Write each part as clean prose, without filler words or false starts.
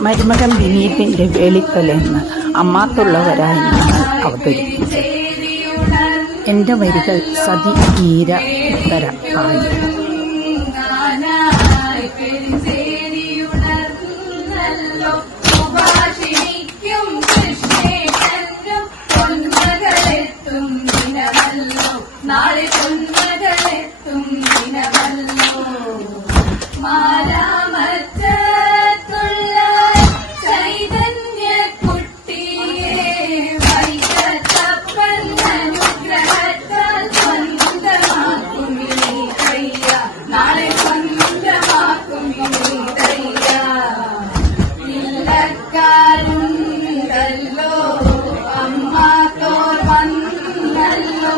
മരുമകൻ വിനീതിന്റെ വേളിക്കലെന്ന് അമ്മാത്തുള്ളവരായി ഞങ്ങൾ അവതരിപ്പിച്ചു. എന്റെ വരികൾ സതി ഈര ഉത്തര ആയി. നാളെ പൊന്മകളെത്തും ദിനമല്ലോ മാരാമറ്റുള്ള ചൈതന്യ കുട്ടിയെ വൈകത്തപ്പൻ അനുഗ്രഹത്താൽ സ്വന്തമാക്കും കയ്യ നാളെ സ്വന്തമാക്കും കയ്യ ഇല്ലക്കാരുണ്ടല്ലോ അമ്മാത്തോർ വന്നല്ലോ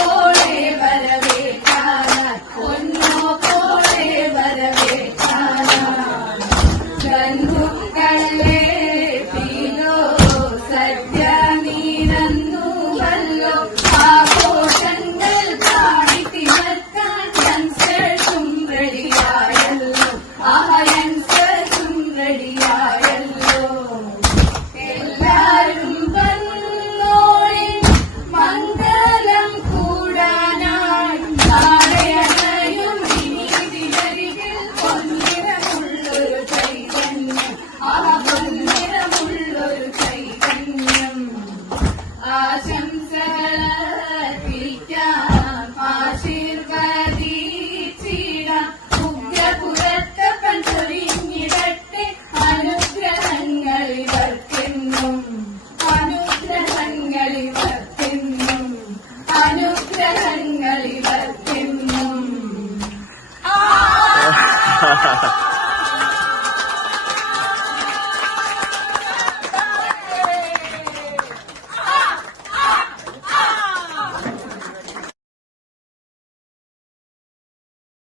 ോളെ വരവേറ്റാന പൊന്നോളെ വരവേറ്റാന ബന്ധുക്കളെ പീലോ സദ്യ നീരന്നുവല്ലോ ആഘോഷങ്ങൾ പാടി തിമർക്കാൻ യൻസേഴ്സും റെഡിയായല്ലോ യൻസേഴ്സും റെഡിയായല്ലോ എല്ലാരും മംഗളം കൂടാനായി നാളെയും വിനീതികരികിൽ പൊന്നിറമുള്ളൊരു ചൈതന്യം പൊന്നിറമുള്ളൊരു ചൈതന്യം ആശംസകളർപ്പിക്കാം ആശീർവദിച്ചിടാം ഉഗ്രപുരത്തപ്പൻ ചൊരിഞ്ഞിടട്ടെ അനുഗ്രഹങ്ങളിവർക്കെന്നും അനുഗ്രഹങ്ങളിവർക്കെന്നും